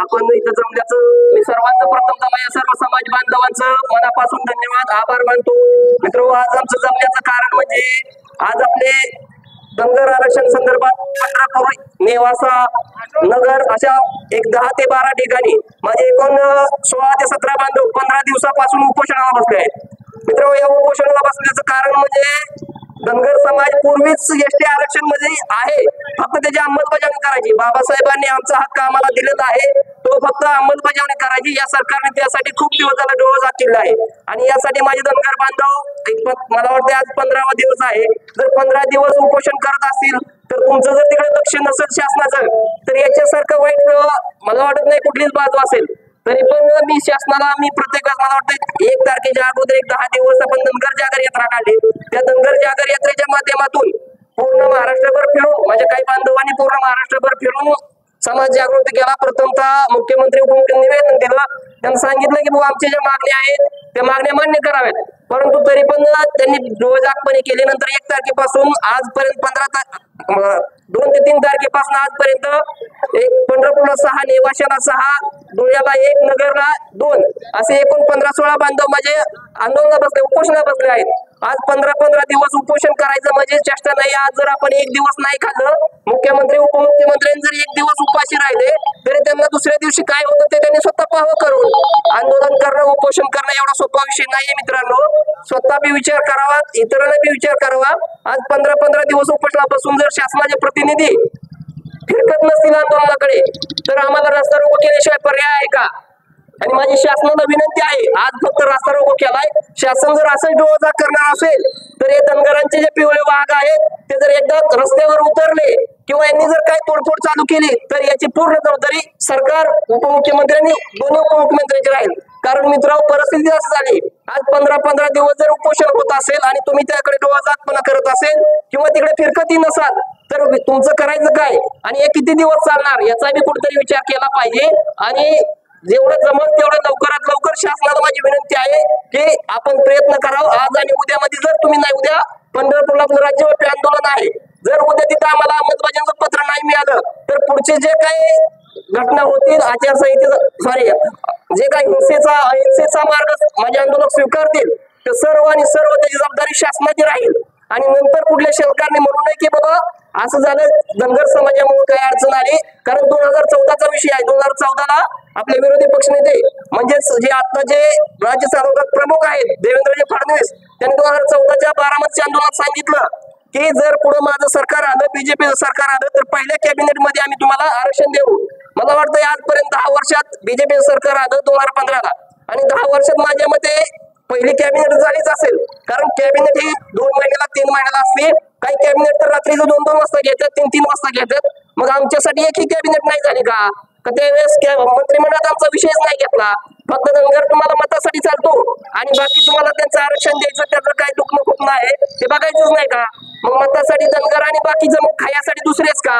आपण इथं जमल्याचं मी सर्वांचं प्रथमतः या सर्व समाज बांधवांचं मनापासून धन्यवाद आभार मानतो. मित्र, आज आमचं जमल्याचं कारण म्हणजे आज आपले धनगर आरक्षण संदर्भात पंढरपूर, नेवासा, नगर अशा एक 10 ते 12 ठिकाणी माझे एकूण 16 ते 17 बांधव 15 दिवसापासून उपोषणाला बसले आहेत. मित्र, या उपोषणाला बसण्याचं कारण म्हणजे धनगर समाज पूर्वीच एसटी आरक्षण मध्ये आहे, फक्त त्याची अंमलबजावणी करायची. बाबासाहेबांनी आमचा हक्क आम्हाला दिलेला आहे, तो फक्त अंमलबजावणी करायची. या सरकारने त्यासाठी खूप दिवस झाला डोळा झाकलेला आहे आणि यासाठी माझे धनगर बांधव मला वाटते आज 15वा दिवस आहे. जर 15 दिवस उपोषण करत असतील तर तुमचं जर तिकडे लक्ष नसेल शासनाचं तर याच्यासारखं वाईट मला वाटत नाही कुठलीच बाजू असेल. तरी पण मी शासनाला प्रत्येक वेळेस मला वाटतं 1 तारखेच्या अगोदर एक 10 दिवस आपण धनगर जागर यात्रा काढली. त्या धनगर जागर यात्रेच्या माध्यमातून पूर्ण महाराष्ट्रभर फिरून म्हणजे काही बांधवांनी पूर्ण महाराष्ट्रभर फिरून समाज जागृती केला. प्रथमतः मुख्यमंत्री उपमुख्यमंत्री निवेदन दिलं. त्यांना सांगितलं की आमच्या ज्या मागण्या आहेत त्या मागण्या मान्य कराव्यात, परंतु तरी पण त्यांनी डोळजागपणे केले. नंतर 1 तारखेपासून आजपर्यंत 2 ते 3 तारखेपासून आजपर्यंत पंढरपूरला 6, नेवाशाला 6, धुळ्याला 1, नगरला 2 असे एकूण 15-16 बांधव माझे आंदोलना बसले, उपोषणा बसले आहेत. आज 15 दिवस उपोषण करायचं म्हणजे चेष्टा नाही. आज जर आपण 1 दिवस नाही खाल्लं, मुख्यमंत्री उपमुख्यमंत्र्यांनी जर 1 दिवस उपाशी राहिले तरी त्यांना दुसऱ्या दिवशी काय होतं ते त्यांनी स्वतः पाहावं. करून आंदोलन करणं, उपोषण करणं एवढा सोपा विषय नाहीये मित्रांनो. स्वतः बी विचार करावा, इतरांना बी विचार करावा. आज 15 दिवस उपोषणा बसून जर शासनाचे प्रतिनिधी फिरकत नसतील आंदोलनाकडे तर आम्हाला रस्ता रोको केल्याशिवाय पर्याय आहे का? आणि माझी शासनाला विनंती आहे, आज फक्त रस्ता रोको केलाय, शासन जर असं डोळा करणार असेल तर हे धनगरांचे जे पिवळे वाघ आहेत ते जर एकदा रस्त्यावर उतरले किंवा यांनी जर काही तोडफोड चालू केली तर याची पूर्ण जबाबदारी सरकार, उपमुख्यमंत्र्यांनी, दोन्ही उपमुख्यमंत्र्यांची राहील. कारण मित्रांनो, परिस्थिती असं झाली, आज 15 दिवस जर उपोषण होत असेल आणि तुम्ही त्याकडे डोळाजागपणा करत असेल किंवा तिकडे फिरकतही नसाल तर तुमचं करायचं काय आणि हे किती दिवस चालणार याचा बी कुठेतरी विचार केला पाहिजे. आणि जेवढं जमत तेवढं लवकरात लवकर शासनाला माझी विनंती आहे की आपण प्रयत्न करावा. आज आणि उद्यामध्ये जर तुम्ही नाही, उद्या पंढरपूरला राज्यव्यापी आंदोलन आहे, जर उद्या तिथं आम्हाला अंमलबजावणीचं पत्र नाही मिळालं तर पुढचे जे काही घटना होतील, आचारसंहिते जे काही अहिंसेचा मार्ग माझे आंदोलक स्वीकारतील तर सर्व त्याची जबाबदारी शासनाची राहील. आणि नंतर कुठल्या सरकारने म्हणू नये की बाबा असं झालं, धनगर समाजामुळे काही अडचण आली. कारण 2014चा विषय आहे. 2014ला आपले विरोधी पक्षनेते म्हणजेच जे आता जे राज्य सरकार प्रमुख आहेत देवेंद्रजी फडणवीस, त्यांनी 2014च्या बारामती आंदोलनात सांगितलं की जर पुढे माझं सरकार आलं, बीजेपी सरकार आलं तर पहिल्या कॅबिनेट मध्ये आम्ही तुम्हाला आरक्षण देऊ. मला वाटतं आजपर्यंत 10 वर्षात बीजेपी सरकार आलं 2015ला आणि 10 वर्षात माझ्या मते पहिली कॅबिनेट झालीच असेल. कारण कॅबिनेट ही 2 महिन्याला 3 महिन्याला असते. काही कॅबिनेट तर रात्रीचं 2-2 वाजता घेतात, 3-3 वाजता घेतात. मग आमच्यासाठी एकही कॅबिनेट नाही झाली का? त्यावेळेस मंत्रिमंडळात आमचा विषयच नाही घेतला. फक्त धनगर तुम्हाला मतासाठी चालतो आणि बाकी तुम्हाला त्यांचं आरक्षण द्यायचं त्याचं काय दुखणं खूप नाही ते बघायचंच नाही का? मग मतासाठी धनगर आणि बाकीचं खायासाठी दुसरेच का?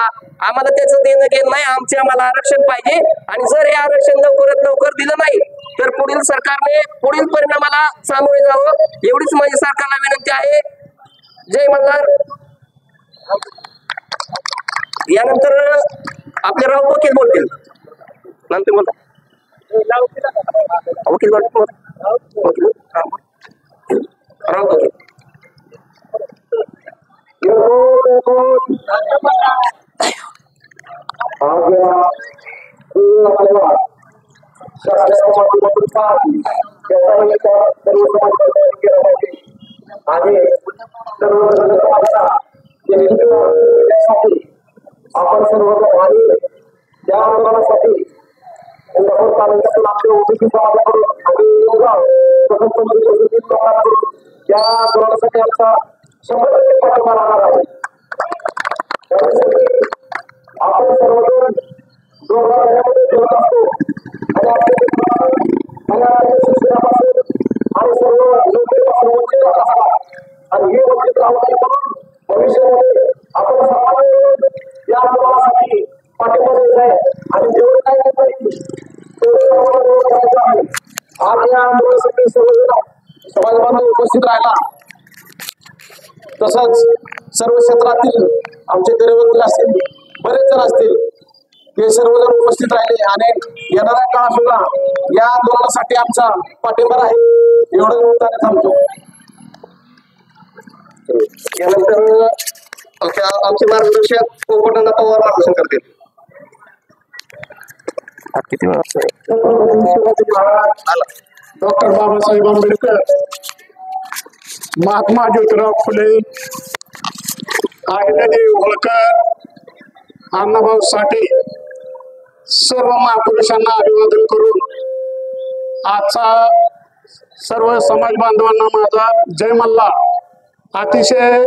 आम्हाला त्याचं देणं घेणं नाही. आम्हाला आरक्षण पाहिजे आणि जर हे आरक्षण लवकरात लवकर दिलं नाही तर पुढील सरकारने पुढील परिणामाला सामोरे जावं, एवढीच माझी सरकारला विनंती आहे. जय मल्हार. यानंतर आपले राव वकील बोलतील. नंतर बोला वकील राव वकील. आपण सर्व त्या आंदोलनासाठी तालुक्यातून आपल्या ओबीसी समाजाकडून त्या आंदोलनासाठी आमचा 100% पाठिंबा राहणार आहे. आपण सर्वजण दोघांमध्ये ठेवत असतो आणि सर्व लोकांपासून वंचित असतात आणि हे वंचित राहणार म्हणून भविष्यामध्ये आपण समाज या आंदोलनासाठी पाठिंबा देत आहे आणि जेवढं काय देत आहे. आज या आंदोलनासाठी सर्वजण समाज बांधव उपस्थित राहिला. तसंच सर्व क्षेत्रातील आमचे दरवकील असतील, बरेच जण असतील. हे सर्वजण उपस्थित राहिले आणि येणाऱ्या काळात सुद्धा या आंदोलनासाठी आमचा पाठिंबा राहील एवढं बोलताना थांबतो. यानंतर आमचे मार्गदर्शक पोपटनाथ पवार मार्गदर्शन करतील. किती डॉक्टर बाबासाहेब आंबेडकर, महात्मा ज्योतिराव फुले, अहिल्यादेवी होळकर, अण्णाभाऊ साठे सर्व महापुरुषांना अभिवादन करून आजचा सर्व समाज बांधवांना माझा जय मल्ला. अतिशय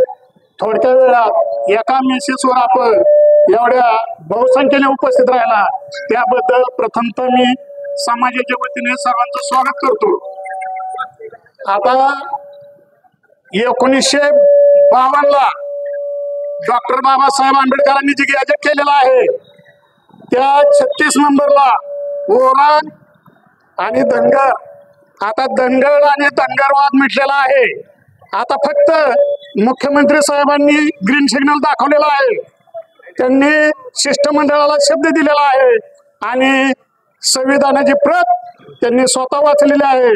थोडक्या वेळात एका मेसेजवर आपण एवढ्या बहुसंख्येने उपस्थित राहिला त्याबद्दल प्रथमतः मी समाजाच्या वतीने सर्वांचं स्वागत करतो. आता 1952 डॉक्टर बाबासाहेब आंबेडकरांनी जे गॅजेट केलेलं आहे त्या 36 नंबरला ओराण आणि धनगर, आता धनगर आणि धनगरवाद मिटलेला आहे. आता फक्त मुख्यमंत्री साहेबांनी ग्रीन सिग्नल दाखवलेला आहे. त्यांनी शिष्टमंडळाला शब्द दिलेला आहे आणि संविधानाची प्रत त्यांनी स्वतः वाचलेली आहे.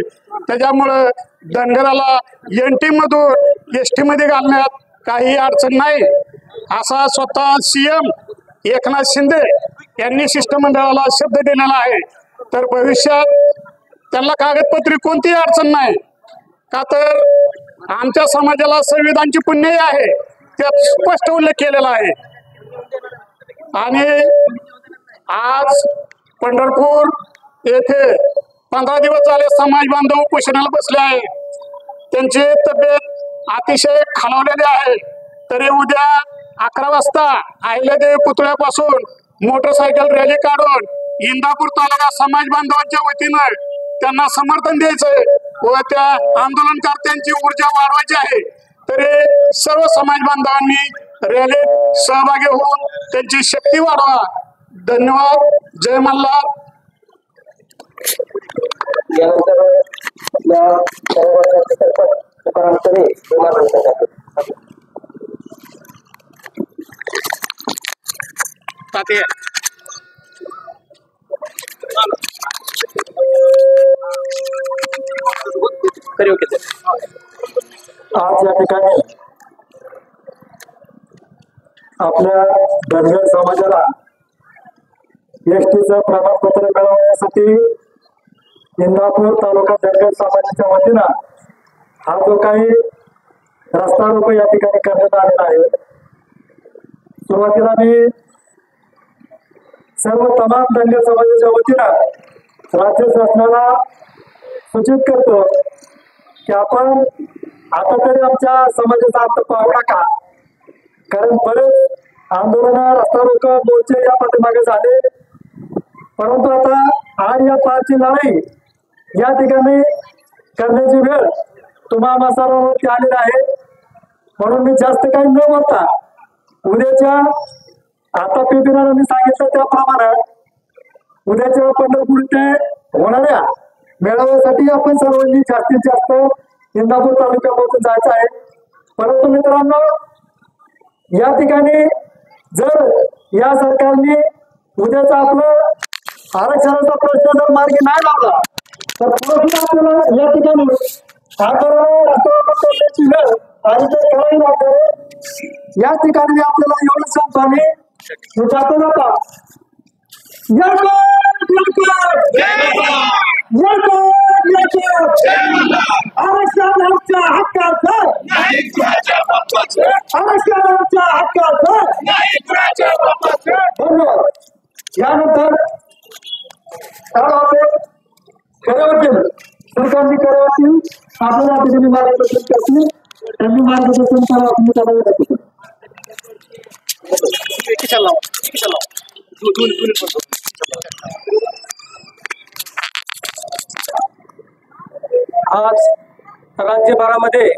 त्याच्यामुळं धनगराला NT मधून ST मध्ये घालण्यात काही अडचण नाही असा स्वतः CM एकनाथ शिंदे यांनी शिष्टमंडळाला शब्द दिलेला आहे. तर भविष्यात त्यांना कागदपत्री कोणतीही अडचण नाही का, तर आमच्या समाजाला संविधानची पुण्यही आहे त्यात स्पष्ट उल्लेख केलेला आहे. आणि आज पंढरपूर येथे 15 दिवस झाले समाज बांधव उपोषणाला बसले आहे. त्यांची तब्येत अतिशय खालावलेली आहे. तरी उद्या 11 वाजता अहिल्यादेवी पुतळ्यापासून मोटरसायकल रॅली काढून इंदापूर तालुका समाज बांधवांच्या वतीनं त्यांना समर्थन द्यायचंय व त्या आंदोलनकर्त्यांची ऊर्जा वाढवायची आहे. तरी सर्व समाज बांधवांनी रॅलीत सहभागी होऊन त्यांची शक्ती वाढवा. धन्यवाद. जय मल्हार. यानंतर या सर्वांचे सरपंच तुकाराम सरे हे मार्गदर्शन करतील. आज या ठिकाणी आपल्या धनगर समाजाला STचं प्रमाणपत्र मिळवण्यासाठी इंदापूर तालुका धनगर समाजाच्या वतीनं हा जो काही रस्ता रोको या ठिकाणी करण्यात आलेला आहे. सुरुवातीला मी सर्व तमाम धनगर समाजाच्या वतीनं राज्य शासनाला सूचित करतो की आपण आता तरी आमच्या समाजाचा अर्थ पाहू नका, कारण बरेच आंदोलन रस्ता रोको मोर्चे या पाठीमागे झाले, परंतु आता आज या पारची लढाई या ठिकाणी करण्याची वेळ तुम्हा सर्वांवरती आलेली आहे. म्हणून मी जास्त काही न बोलता उद्याच्या आता पेपीरांनी सांगितलं त्याप्रमाणे उद्याच्या पंढरपूर ते होणाऱ्या मेळाव्यासाठी आपण सर्वांनी जास्तीत जास्त इंदापूर तालुक्यापासून जायचं आहे. परंतु मित्रांनो, या ठिकाणी जर या सरकारने उद्याचा आपलं आरक्षणाचा प्रश्न जर मार्गी नाही लावला तर पुढे आपल्याला या ठिकाणी करण्याची वेळ आणि ते करावी लागते. या ठिकाणी आपल्याला एवढं सांगतो जातो नका. आरक्षण आमच्या हक्काचं, आरक्षण आमच्या हक्काचं. धन्यवाद. यानंतर करावतील सरकारने करावतील आपल्याला ठिकाणी मार्गदर्शन करतील. त्यांनी मार्गदर्शन करा. आज राज्यभरामध्ये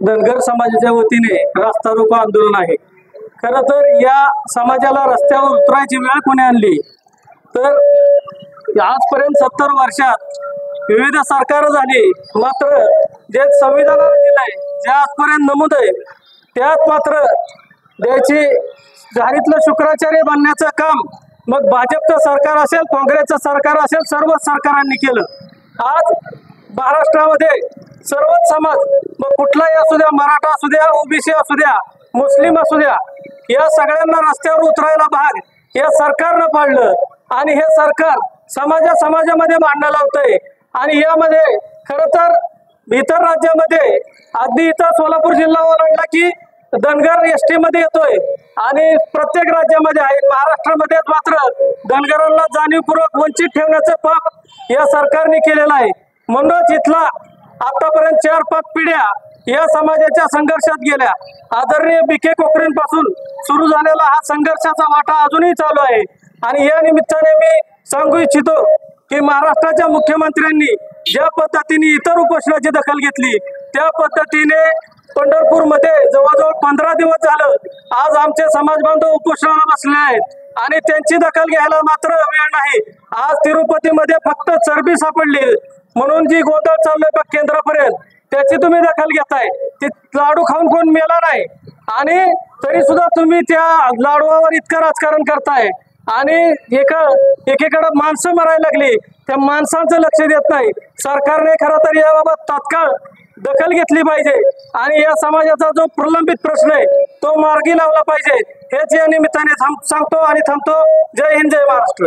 धनगर समाजाच्या वतीने रास्ता रोको आंदोलन आहे. खरं तर या समाजाला रस्त्यावर उतरायची वेळ कोणी आणली तर आजपर्यंत 70 वर्षात विविध सरकार झाली, मात्र जे संविधानाने दिलंय, जे आजपर्यंत नमूद आहे त्यात मात्र द्यायची झाडीतलं शुक्राचार्य बनण्याचं काम मग भाजपचं सरकार असेल, काँग्रेसचं सरकार असेल, सर्वच सरकारांनी केलं। आज महाराष्ट्रामध्ये सर्वच समाज, मग कुठलाही असू द्या, मराठा असू द्या, ओबीसी असू द्या, मुस्लिम असू द्या, या सगळ्यांना रस्त्यावर उतरायला भाग या सरकारनं पाडलं। आणि हे सरकार समाजामध्ये भांडणं लावतंय। आणि यामध्ये खरं तर इतर राज्यामध्ये, अगदी इथं सोलापूर जिल्हा ओलांडला की धनगर एसटी मध्ये येतोय, आणि प्रत्येक राज्यामध्ये आहे, महाराष्ट्रामध्ये मात्र धनगरांना जाणीवपूर्वक वंचित ठेवण्याचं पाप या सरकारने केलेलं आहे। म्हणूनच इथला आतापर्यंत 4-5 पिढ्या या समाजाच्या संघर्षात गेल्या। आदरणीय BK कोकरेंपासून सुरू झालेला हा संघर्षाचा वाटा अजूनही चालू आहे। आणि या निमित्ताने मी सांगू इच्छितो की महाराष्ट्राच्या मुख्यमंत्र्यांनी ज्या पद्धतीने इतर उपोषणाची दखल घेतली, त्या पद्धतीने पंढरपूरमध्ये जवळजवळ 15 दिवस झालं आज आमचे समाज बांधव उपोषणाला बसले आहेत, आणि त्यांची दखल घ्यायला मात्र वेळ नाही। आज तिरुपतीमध्ये फक्त चरबी सापडली म्हणून जी गोंधळ चाललोय बघ केंद्रापर्यंत, त्याची तुम्ही दखल घेताय। ते लाडू खाऊन कोण मेला नाही, आणि तरी सुद्धा तुम्ही त्या लाडूवर इतकं राजकारण करताय। आणि एकीकडे माणसं मरायला लागली, त्या माणसांचं लक्ष देत नाही। सरकारने खरं तर याबाबत तात्काळ दखल घेतली पाहिजे, आणि या समाजाचा जो प्रलंबित प्रश्न आहे तो मार्गी लावला पाहिजे, हेच या निमित्ताने सांगतो आणि थांबतो। जय हिंद, जय महाराष्ट्र।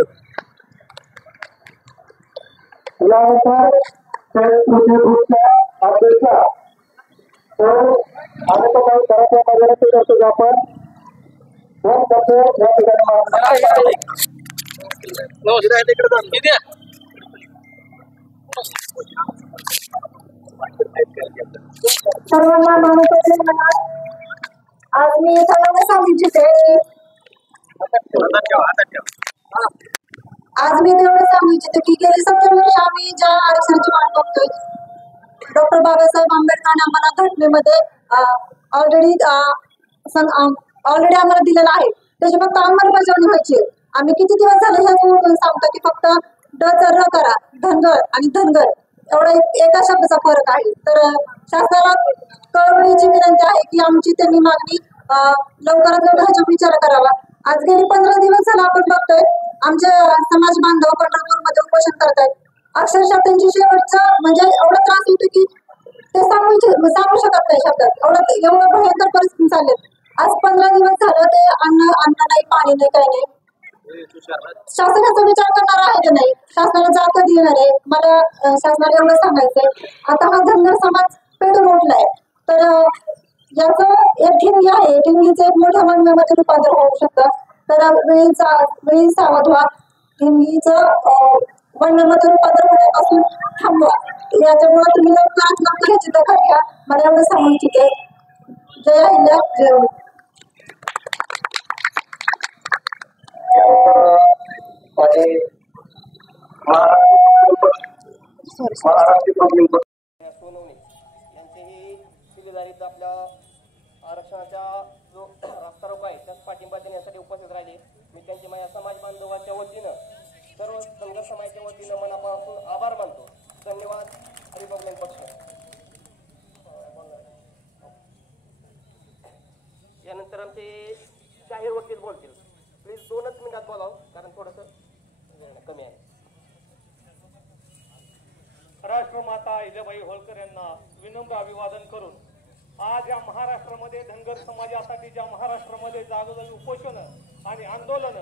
सर्वांना नमस्कार। आज मी सर्वांना सांगू इच्छिते की गेली 70 वर्ष आम्ही ज्या आरक्षणाची वाट बघतोय, डॉक्टर बाबासाहेब आंबेडकरांनी आम्हाला घटनेमध्ये ऑलरेडी आम्हाला दिलेलं आहे, त्याची फक्त अंमलबजावणी व्हायची आहे। आम्ही किती दिवस झाले हे सांगतो की फक्त ड र करा, धनगर आणि धनगर एवढा एका शब्दाचा फरक आहे। तर शासनाला कळवण्याची विनंती आहे की आमची त्यांनी मागणी लवकरात लवकर ह्याचा विचार करावा। आज गेली 15 दिवस झाला आपण बघतोय आमचे समाज बांधव पंढरपूरमध्ये उपोषण करतायत। अक्षरशः त्यांची शेवटचं म्हणजे एवढा त्रास होतो की ते सांगू शकत नाही शब्दात, एवढं भयंकर परिस्थिती चालली। आज 15 दिवस झालं ते अन्न नाही, पाणी नाही, काही नाही। शासनाचा विचार करणार आहे की नाही, शासनाला जाग देणार आहे। मला शासनाला एवढं सांगायचंय, आता हा धनगर समाज पेटून उठलाय, तर याचं एक ठिणगी आहे, ठिणगीचं एक मोठ्या वनव्यामध्ये रूपांतर होऊ शकतं। तर वेळी सावध व्हा, ठिणगीचं वनव्यामध्ये रूपांतर होण्यापासून थांबवा। याच्यामुळे तुम्ही लवकरात लवकर याची दखल घ्या, मला एवढं सांगू इच्छिते। जय हिंद, जय सोनवणे यांचेही शिलेदारीत आपल्या आरक्षणाचा जो रास्ता रोको आहे त्यास पाठिंबा देण्यासाठी उपस्थित राहिले। मी त्यांचे माझ्या समाज बांधवांच्या वतीनं, सर्व धनगर समाजाच्या वतीनं मनापासून आभार मानतो। धन्यवाद। रिपब्लिकन पक्ष। यानंतर आमचे जाहीर वकील बोलतील। प्लीज 2च मिनिटात बोलावं, कारण थोडंसं कमी आहे। राष्ट्रमाता अहिल्याबाई होळकर यांना विनम्र अभिवादन करून आज या महाराष्ट्रामध्ये धनगर समाजासाठी ज्या महाराष्ट्रामध्ये जागोजागी उपोषण आणि आंदोलन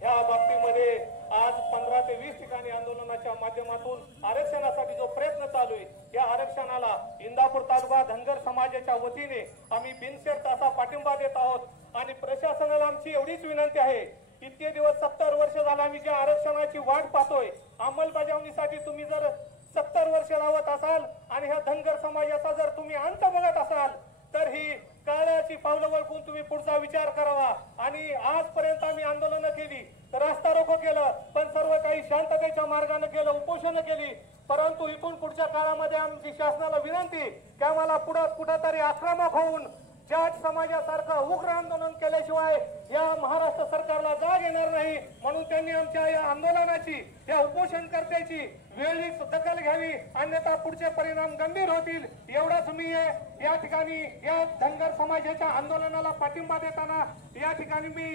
ह्या बाबतीमध्ये आज 15 ते 20 ठिकाणी आंदोलनाच्या माध्यमातून आरक्षणासाठी जो प्रयत्न चालू आहे, या आरक्षणाला इंदापूर तालुका धनगर समाजाच्या वतीने आम्ही बिनशर्त असा पाठिंबा देत आहोत। आणि प्रशासनाला आमची एवढीच विनंती आहे, इतके दिवस 70 वर्ष झाला आम्ही ज्या आरक्षणाची वाट पाहतोय, अंमलबजावणीसाठी तुम्ही जर 70 वर्ष लावत असाल आणि ह्या धनगर समाजाचा जर तुम्ही अंत बघत असाल, तर ही काळाची पावलं वळखून तुम्ही पुढचा विचार करावा। आणि आजपर्यंत आम्ही आंदोलनं केली, रस्ता रोको केलं, पण सर्व काही शांततेच्या मार्गाने केलं, उपोषण केली। परंतु इथून पुढच्या काळामध्ये आमची शासनाला विनंती की आम्हाला कुठंतरी आक्रमक होऊन जाट समाजासारखं उग्र आंदोलन केल्याशिवाय या महाराष्ट्र सरकारला जाग येणार नाही। म्हणून त्यांनी आमच्या या आंदोलनाची, या उपोषणकर्त्याची वेळीच दखल घ्यावी, अन्यथा पुढचे परिणाम गंभीर होतील। एवढाच मी या ठिकाणी या धनगर समाजाच्या आंदोलनाला पाठिंबा देताना या ठिकाणी मी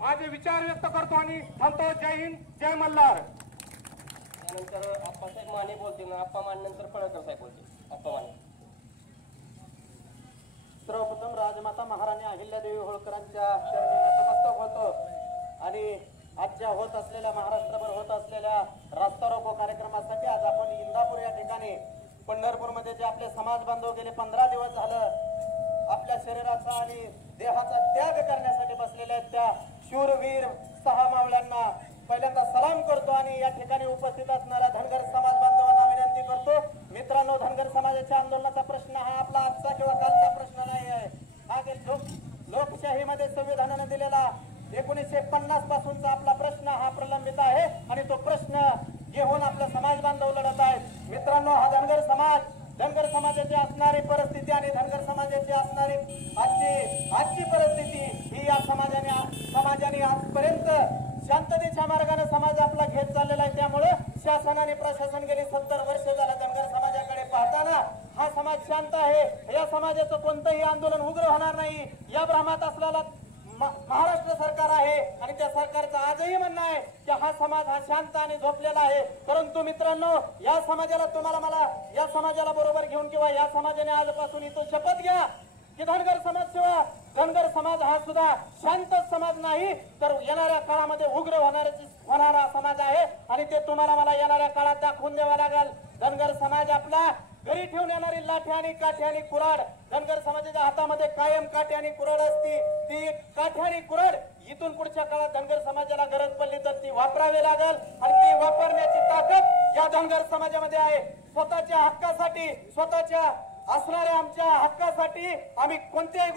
माझे विचार व्यक्त करतो आणि थांबतो. जय हिंद, जय मल्हार. त्यानंतर आप्पासाहेब माने बोलतील. आप्पा माने नंतर पळकर साहेब बोलतील. आप्पा माने. सर्वप्रथम राजमाता महाराणी अहिल्यादेवी होळकरांच्या चरणी नतमस्तक होतो आणि आजच्या होत असलेल्या महाराष्ट्रभर होत असलेल्या रास्ता रोको कार्यक्रमासाठी आज आपण इंदापूर या ठिकाणी पंढरपूरमध्ये जे आपले समाज बांधव गेले 15 दिवस झालं आपल्या शरीराचा आणि देहाचा त्याग करण्यासाठी बसलेले आहेत त्या शूरवीर 6 मावळ्यांना पहिल्यांदा सलाम करतो आणि या ठिकाणी उपस्थित असणाऱ्या धनगर समाज बांधवांना विनंती करतो. मित्रांनो, धनगर समाजाच्या आंदोलनाचा प्रश्न हा आपला आजचा किंवा कालचा प्रश्न नाही आहे. हा लोकशाहीमध्ये संविधानाने दिलेला 1950 पासूनचा आपला प्रश्न हा प्रलंबित आहे आणि तो प्रश्न घेऊन आपला समाज बांधव लढत आहेत. मित्रांनो, हा धनगर समाजाची असणारी परिस्थिती आणि धनगर समाजाची असणारी आजची परिस्थिती ही या समाजाने आजपर्यंत शांततेच्या मार्गाने समाज आपला घेत चाललेला आहे. त्यामुळे शासन आणि प्रशासन गेली 70 वर्ष झालं धनगर समाजाकडे पाहताना हा समाज शांत आहे. या समाजाचं कोणतंही आंदोलन उग्र होणार नाही या भ्रमात असलेला महाराष्ट्र सरकार आहे आणि त्या सरकारचं आजही म्हणणं आहे की हा समाज हा शांत आणि झोपलेला आहे. परंतु मित्रांनो, या समाजाला मला या समाजाला बरोबर घेऊन किंवा या समाजाने आजपासून इथं शपथ घ्या की धनगर समाज हा सुद्धा शांत समाज नाही तर येणाऱ्या काळामध्ये उग्र होणारा समाज आहे आणि ते तुम्हाला मला येणाऱ्या काळात दाखवून द्यावा लागेल. धनगर समाज आपला घरी ठेवून येणारी लाठी आणि काठी आणि कुऱ्हाड धनगर समाजाच्या हातामध्ये कायम काठी आणि कुऱ्हाड असती. ती काठी आणि कुऱ्हाड इथून पुढच्या काळात धनगर समाजाला गरज पडली तर ती वापरावी लागेल आणि ती वापरण्याची ताकद या धनगर समाजामध्ये आहे. स्वतःच्या हक्कासाठी स्वतःच्या असणाऱ्या आमच्या हक्कासाठी आम्ही कोणत्याही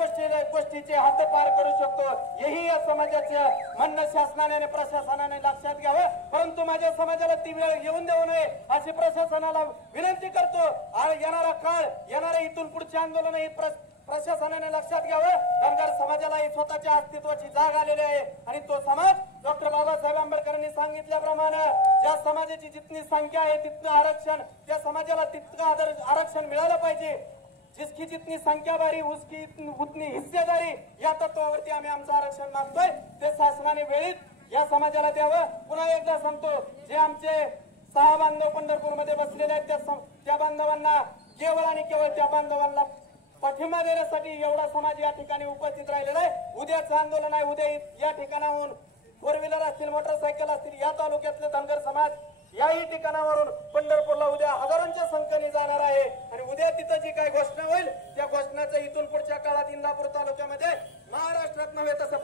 गोष्टीचे हात पार करू शकतो. हेही या समाजाचं म्हणणं शासनाने आणि प्रशासनाने लक्षात घ्यावं. परंतु माझ्या समाजाला ती वेळ येऊन देऊ नये अशी प्रशासनाला विनंती करतो. आणि येणाऱ्या इथून पुढचे आंदोलन ही प्रशासनाने लक्षात घ्यावं. धनगर समाजालाही स्वतःच्या अस्तित्वाची जाग आलेली आहे आणि तो समाज डॉक्टर बाबासाहेब आंबेडकरांनी सांगितल्याप्रमाणे ज्या समाजाची जितनी संख्या आहे तितकं आरक्षण त्या समाजाला तितकं आरक्षण मिळालं पाहिजे. जिसकी जितनी संख्या बारी उसकी उतनी हिस्सेदारी या तत्वावरती आम्ही आमचं आरक्षण मागतोय. ते शासनाने वेळीच या समाजाला द्यावं. पुन्हा एकदा सांगतो, जे आमचे 6 बांधव पंढरपूरमध्ये बसलेले आहेत त्या बांधवांना केवळ आणि केवळ त्या बांधवांना पाठिंबा देण्यासाठी एवढा समाज या ठिकाणी उपस्थित राहिलेला आहे. उद्याचं आंदोलन आहे. उद्या या ठिकाणाहून 4 व्हीलर असतील, मोटरसायकल असतील, या तालुक्यातले धनगर समाज याही ठिकाणावरून पंढरपूरला उद्या हजारांच्या संख्येने जाणार आहे आणि उद्या तिथं जी काही घोषणा होईल त्या घोषणाचं इथून पुढच्या काळात इंदापूर तालुक्यामध्ये महाराष्ट्रात नव्हे तसं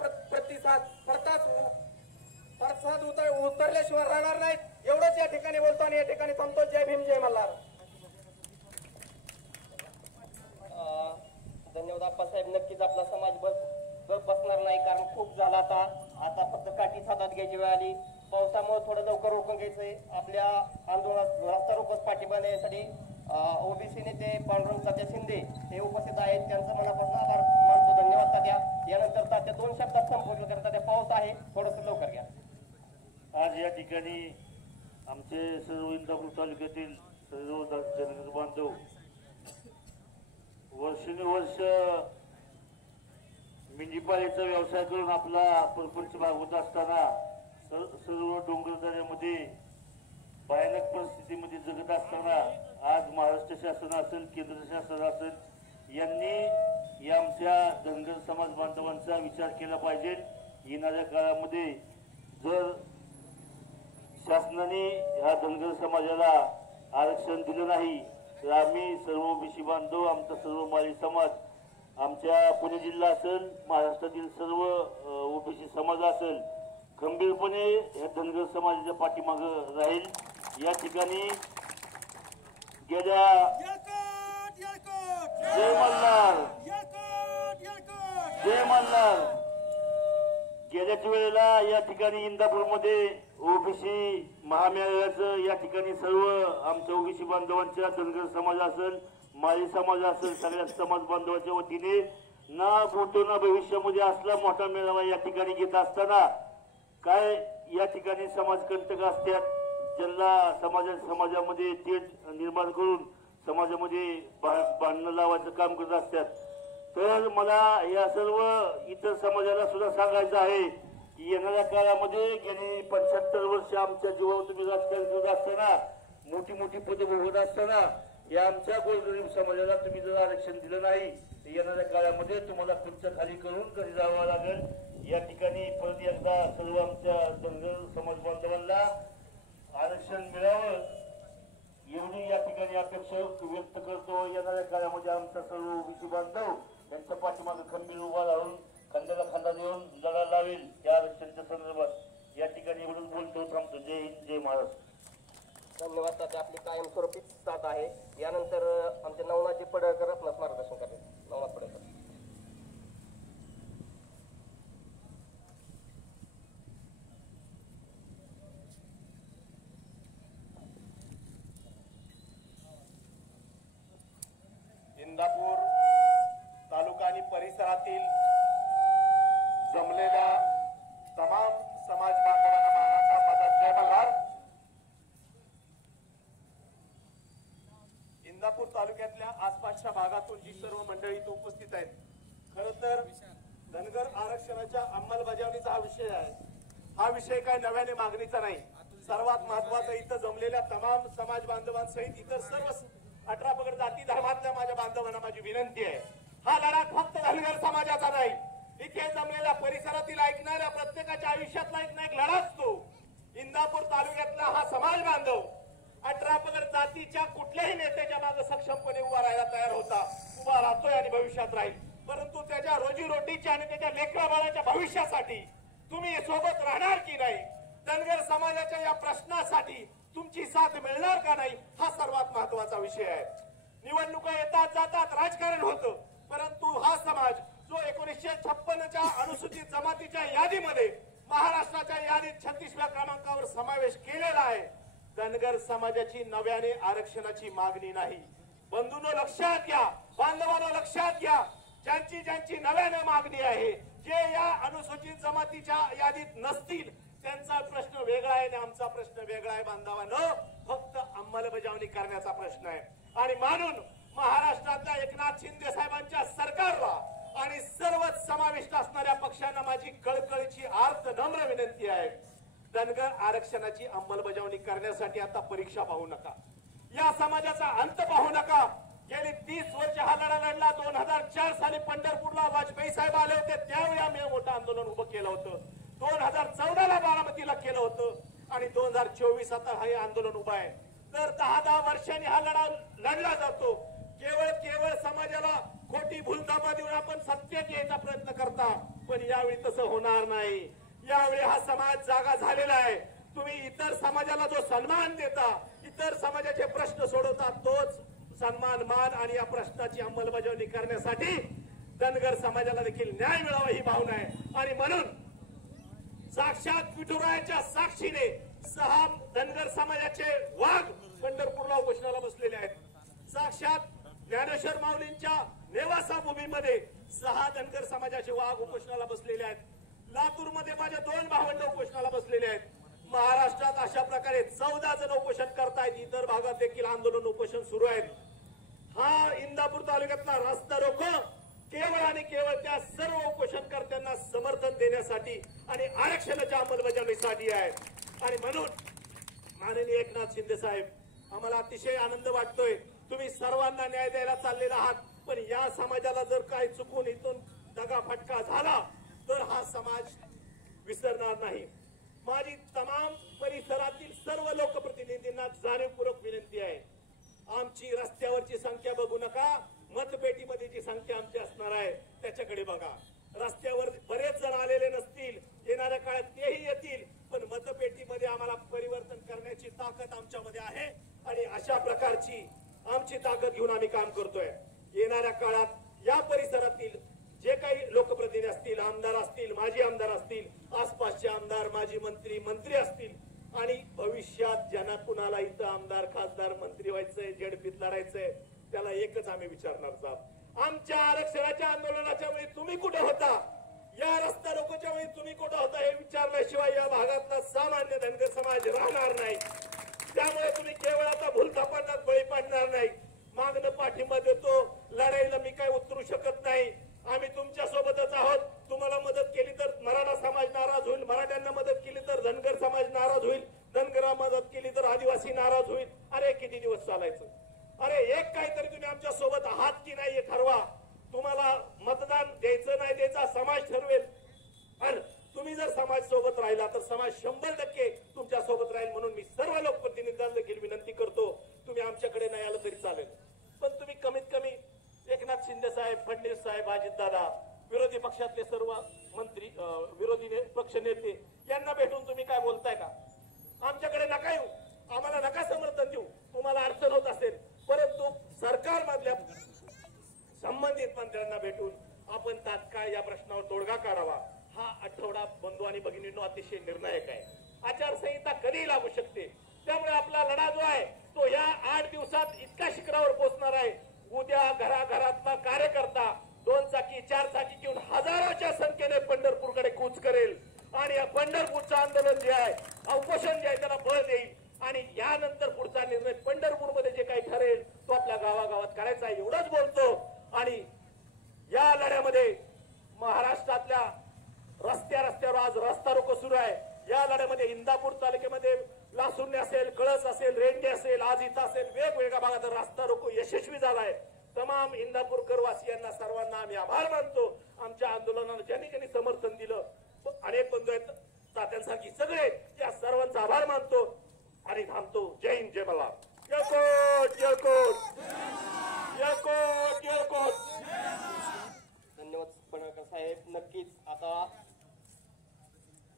प्रसाद उतरल्याशिवाय राहणार नाहीत. एवढंच या ठिकाणी बोलतो आणि या ठिकाणी थांबतो. जय भीम, जय मल्हार. धन्यवाद आप्पासाहेब. नक्कीच आपला समाज बसणार नाही कारण खूप झाला. आता फक्त काठीच हातात घ्यायची वेळ आली. पावसामुळे थोडं लवकर रोखून घ्यायचंय. आपल्या आंदोलनात रस्ता रोकोस पाठिंबा देण्यासाठी ओबीसी नेते पांडुरंग तात्या शिंदे हे उपस्थित आहेत. त्यांचं मनापासून आभार मानतो. धन्यवाद तात्या. यानंतर तात्या 2 शब्दात संबोधन करतात. तात्या, पाऊस आहे, थोडंसं लवकर घ्या. आज या ठिकाणी आमचे सर्व इंदापूर तालुक्यातील सर्व धनगर बांधव वर्षानुवर्ष मेंढीपाळीचा व्यवसाय करून आपला परपंच भागवत असताना सर्व डोंगरदऱ्यामध्ये भयानक परिस्थितीमध्ये जगत असताना आज महाराष्ट्र शासन असेल, केंद्र शासन असेल यांनी या आमच्या धनगर समाज बांधवांचा विचार केला पाहिजे. येणाऱ्या काळामध्ये जर शासनाने ह्या धनगर समाजाला आरक्षण दिलं नाही तर आम्ही सर्व ओबीसी बांधव, आमचा सर्व माळी समाज, आमच्या पुणे जिल्हा असेल, महाराष्ट्रातील सर्व ओबीसी समाज असेल, खंबीरपणे ह्या धनगर समाजाच्या पाठीमागं राहील. या ठिकाणी गेल्या जय मल्हार जय मल्हार गेल्याच्या वेळेला या ठिकाणी इंदापूरमध्ये ओबीसी महामेळाव्याचं या ठिकाणी सर्व आमच्या ओबीसी बांधवांच्या धनगर समाज असेल, माळी समाज असेल, सगळ्या समाज बांधवांच्या वतीने ना भूतो ना भविष्यामध्ये असला मोठा मेळावा या ठिकाणी घेत असताना काय या ठिकाणी समाजकंटक असतात, ज्यांना समाजामध्ये तेढ निर्माण करून समाजामध्ये भांडणं लावायचं काम करत असतात. तर मला या सर्व इतर समाजाला सुद्धा सांगायचं आहे की येणाऱ्या काळामध्ये गेली 75 वर्ष आमच्या जीवावर तुम्ही राजकारण करत असताना, मोठी मोठी पदं भोगत असताना या आमच्या गोरगरीब समाजाला तुम्ही जर आरक्षण दिलं नाही तर येणाऱ्या काळामध्ये तुम्हाला खुर्च्या खाली करून घरी जावं लागेल. या ठिकाणी परत एकदा सर्व आमच्या धनगर समाज बांधवांना आरक्षण मिळावं एवढी या ठिकाणी अपेक्षा व्यक्त करतो. येणाऱ्या काळामध्ये आमचा सर्व ओबीसी बांधव त्यांच्या पाठीमागे खंबीर उभा राहून खांद्याला खांदा देऊन लढा लावेल या आरक्षणाच्या संदर्भात. या ठिकाणी एवढून बोलतो थांबतो. जय हिंद, जय महाराष्ट्र. धन्यवाद तात्या, आपली कायमस्वरूपीच साथ आहे. यानंतर आमचे नवनाथजी पडळकर आपणास मार्गदर्शन करेल. नवनाथ पडळकर. इंदापूर तालुका आणि परिसरातील जमलेल्या तमाम समाज बांधवांना मानाचा मदत जय मल्हार. इंदापूर तालुक्यातल्या आसपासच्या भागातून जी सर्व मंडळी इथे उपस्थित आहेत, खरं तर धनगर आरक्षणाच्या अंमलबजावणीचा हा विषय आहे. हा विषय काय नव्याने मागणीचा नाही. सर्वात महत्वाचं इथं जमलेल्या तमाम समाज बांधवांसहित इतर सर्व 18 पगड जाती धर्मातल्या माझ्या बांधवांना माझी विनंती आहे, हा लढा फक्त धनगर समाजाचा नाही. इथे जमलेल्या परिसरातील ऐकणाऱ्या प्रत्येकाच्या आयुष्यातला एक ना एक लढा असतो. इंदापूर तालुक्यातला हा समाज बांधव 18 पगड जातीच्या कुठल्याही नेत्याच्या मागे सक्षमपणे उभा राहायला तयार होता, उभा राहतोय आणि भविष्यात राहील. परंतु त्याच्या रोजीरोटीच्या आणि त्याच्या लेकराबाळाच्या भविष्यासाठी तुम्ही सोबत राहणार की नाही, धनगर समाजाच्या या प्रश्नासाठी तुमची साथ मिळणार का नाही, हा सर्वात महत्वाचा विषय आहे. निवडणुका येतात जातात, राजकारण होतं, परंतु हा समाज जो 1956च्या अनुसूचित जमातीच्या यादीमध्ये महाराष्ट्राच्या यादीत 36व्या क्रमांकावर समावेश केलेला आहे, धनगर समाजाची नव्याने आरक्षणाची मागणी नाही. बंधूंनो लक्षात घ्या, बांधवांनो लक्षात घ्या, ज्यांची ज्यांची नव्याने मागणी आहे, जे या अनुसूचित जमातीच्या यादीत नसतील त्यांचा प्रश्न वेगळा आहे आणि आमचा प्रश्न वेगळा आहे. बांधवांनो, फक्त अंमलबजावणी करण्याचा प्रश्न आहे. आणि म्हणून महाराष्ट्रातल्या एकनाथ शिंदे साहेबांच्या सरकारला आणि सर्वच समाविष्ट असणाऱ्या पक्षांना माझी कळकळीची आर्त नम्र विनंती आहे, धनगर आरक्षणाची अंमलबजावणी करण्यासाठी आता परीक्षा पाहू नका, या समाजाचा अंत पाहू नका. गेली 30 वर्ष हा लढा लढला. 2004 साली पंढरपूरला वाजपेयी साहेब आले होते, त्यावेळी आम्ही मोठं आंदोलन उभं केलं होतं. 2014ला बारामतीला केलं होतं आणि 2024 आता हे आंदोलन उभं आहे. तर 10 वर्षांनी हा लढा लढला जातो. केवळ समाजाला खोटी भूलथापा देऊन आपण सत्तेत यायचा प्रयत्न करता, पण यावेळी तसं होणार नाही. यावेळी हा समाज जागा झालेला आहे. तुम्ही इतर समाजाला जो सन्मान देता, इतर समाजाचे प्रश्न सोडवता, तोच सन्मान मान आणि या प्रश्नाची अंमलबजावणी करण्यासाठी धनगर समाजाला देखील न्याय मिळावा ही भावना आहे. आणि म्हणून साक्षात विठुरायाच्या साक्षीने 6 धनगर समाजाचे वाघ पंढरपूरला उपोषणाला बसलेले आहेत. साक्षात ज्ञानेश्वर माऊलींच्या नेवासा भूमीमध्ये 6 धनगर समाजाचे वाघ उपोषणाला बसलेले आहेत. लातूरमध्ये माझ्या 2 भावंड उपोषणाला बसलेले आहेत. महाराष्ट्रात अशा प्रकारे 14 जण उपोषण करतायत. इतर भागात देखील आंदोलन उपोषण सुरू आहेत. हा इंदापूर तालुक्यातला रास्ता रोको केवळ आणि केवळ त्या सर्व उपोषणकर्त्यांना समर्थन देण्यासाठी आणि आरक्षणाच्या अंमलबजावणीसाठी आहे. आणि म्हणून माननीय एकनाथ शिंदे साहेब, आम्हाला अतिशय आनंद वाटतोय, तुम्ही सर्वांना न्याय द्यायला चाललेला आहात, पण या समाजाला जर काही चुकून इथून दगाफटका झाला तर हा समाज विसरणार नाही. माझी तमाम परिसरातील सर्व लोकप्रतिनिधींना जाणीवपूर्वक विनंती आहे, आमची रस्त्यावरची संख्या बघू नका, मतपेटीमध्ये जी संख्या आमची असणार आहे त्याच्याकडे बघा. रस्त्यावर बरेच जण आलेले नसतील, येणाऱ्या काळात तेही येतील, पण मतपेटीमध्ये आम्हाला परिवर्तन करण्याची ताकद आमच्यामध्ये आहे आणि अशा प्रकारची आमची ताकद घेऊन आम्ही काम करतोय. येणाऱ्या काळात या परिसरातील जे काही लोकप्रतिनिधी असतील, आमदार असतील, माजी आमदार असतील, आसपासचे आमदार, माजी मंत्री असतील आणि भविष्यात ज्यांना कुणाला इथं आमदार, खासदार, मंत्री व्हायचंय, जेडपीत लढायचंय, त्याला एकच आम्ही विचारणार साहेब, आमच्या आरक्षणाच्या आंदोलनाच्या वेळी तुम्ही कुठे होता, या रस्ता रोकोच्या वेळी तुम्ही कुठे होता, हे विचारल्याशिवाय या भागातला सामान्य धनगर समाज राहणार नाही. त्यामुळे तुम्ही केवळ आता भूलथापांना बळी पाडणार नाही. मागणं पाठिंबा देतो, लढाईला मी काय उतरू शकत नाही, आम्ही तुमच्या सोबतच आहोत. तुम्हाला मदत केली तर मराठा समाज नाराज होईल, नाराज होईल, अरे किती दिवस चालायचं. अरे एक काहीतरी तुम्ही आमच्या सोबत आहात की नाही हे ठरवा. तुम्हाला मतदान द्यायचं नाही द्यायचा समाज ठरवेल. आणि तुम्ही जर समाज सोबत राहिला तर समाज 100% तुमच्या सोबत राहील. म्हणून मी सर्व लोकप्रतिनिधींना देखील विनंती करतो, तुम्ही आमच्याकडे नाही आलं तरी चालेल, पण तुम्ही कमीत कमी एकनाथ शिंदे साहेब, फडणवीस साहेब, अजितदादा, विरोधी पक्षातले सर्व मंत्री, विरोधी पक्ष नेते यांना भेटून तुम्ही काय बोलताय का? आमच्याकडे नका येऊ, आम्हाला नका समर्थन देऊ. तुम्हाला अडचण होत असेल, परंतु सरकारमधल्या संबंधित मंत्र्यांना भेटून आपण तात्काळ या प्रश्नावर तोडगा काढावा. हा आठवडा बंधू आणि भगिनींनो अतिशय निर्णायक आहे. आचारसंहिता कधीही लागू शकते. त्यामुळे आपला लढा जो आहे तो या 8 दिवसात इतका शिखरावर पोहोचणार आहे. उद्या घराघरातला कार्यकर्ता 2 चाकी 4 चाकी घेऊन हजारोच्या संख्येने पंढरपूरकडे कूच करेल आणि या पंढरपूरचं आंदोलन जे आहे, उपोषण जे आहे त्याला बळ देईल. आणि यानंतर पुढचा निर्णय पंढरपूरमध्ये जे काही ठरेल तो आपल्या गावागावात करायचा आहे, एवढंच बोलतो. आणि या लढ्यामध्ये महाराष्ट्रातल्या रस्त्यावर आज रस्ता रोको सुरू आहे. या लढ्यामध्ये इंदापूर तालुक्यामध्ये लासुर्णे असेल, कळस असेल, रेंडे असेल, आज इथं असेल, वेगवेगळ्या भागात रस्ता रोको यशस्वी झालाय. तमाम इंदापूरकर वासियांना सर्वांना आम्ही आभार मानतो. आमच्या आंदोलनाला ज्यांनी ज्यांनी समर्थन दिलं, अनेक बंधू आहेत तात्यांसारखी सगळे, या सर्वांचा आभार मानतो आणि थांबतो. जय हिंद, जय मल्हार. येळकोट येळकोट येळकोट येळकोट. धन्यवाद पडळकर साहेब. नक्कीच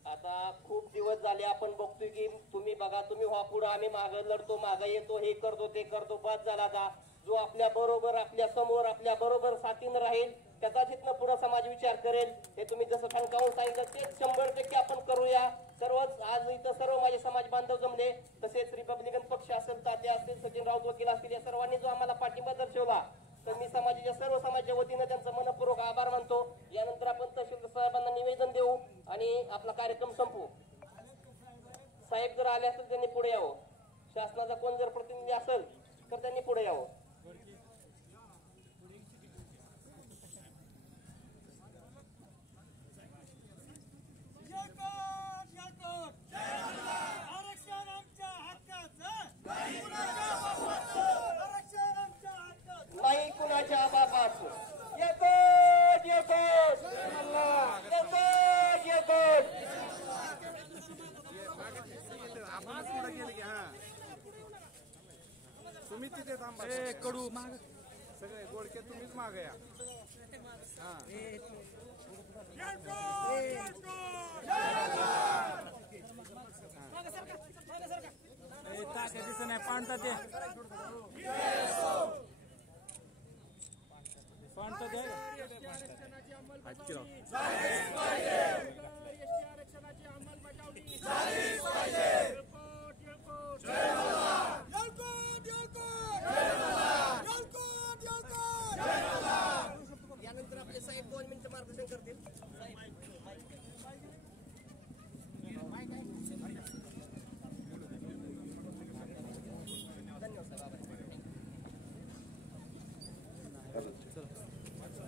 आता खूप दिवस झाले आपण बघतोय की तुम्ही बघा, तुम्ही व्हा पुढे, आम्ही मागं लढतो, मागं येतो, हे करतो ते करतो. बाद झाला आता जो आपल्या बरोबर, आपल्या समोर, आपल्या बरोबर साथीनं राहील त्याचा जिथनं पुढे समाज विचार करेल. हे तुम्ही जसं ठणकावून सांगितलं तेच 100% आपण करूया. सर्वच आज इथं सर्व माझे समाज बांधव जमले, तसेच रिपब्लिकन पक्ष असेल, तात्या असतील, सचिन राऊत वकील असतील, या सर्वांनी जो आम्हाला पाठिंबा दर्शवला तर मी समाजाच्या सर्व समाजाच्या वतीनं त्यांचा मनपूर्वक आभार मानतो. यानंतर आपण तहसीलदार साहेबांना निवेदन देऊ आणि आपला कार्यक्रम संपवू. साहेब जर आले असतील त्यांनी पुढे यावं. शासनाचा कोण जर प्रतिनिधी असेल तर त्यांनी पुढे यावं. नाही कुणाच्या बापाचं. येकोट येकोट येकोट येकोट. तुम्ही तिथे थांबा. कडू माग सगळे गोडके तुम्हीच माग या. ताकदीचं नाही पाणता ते पाणता ते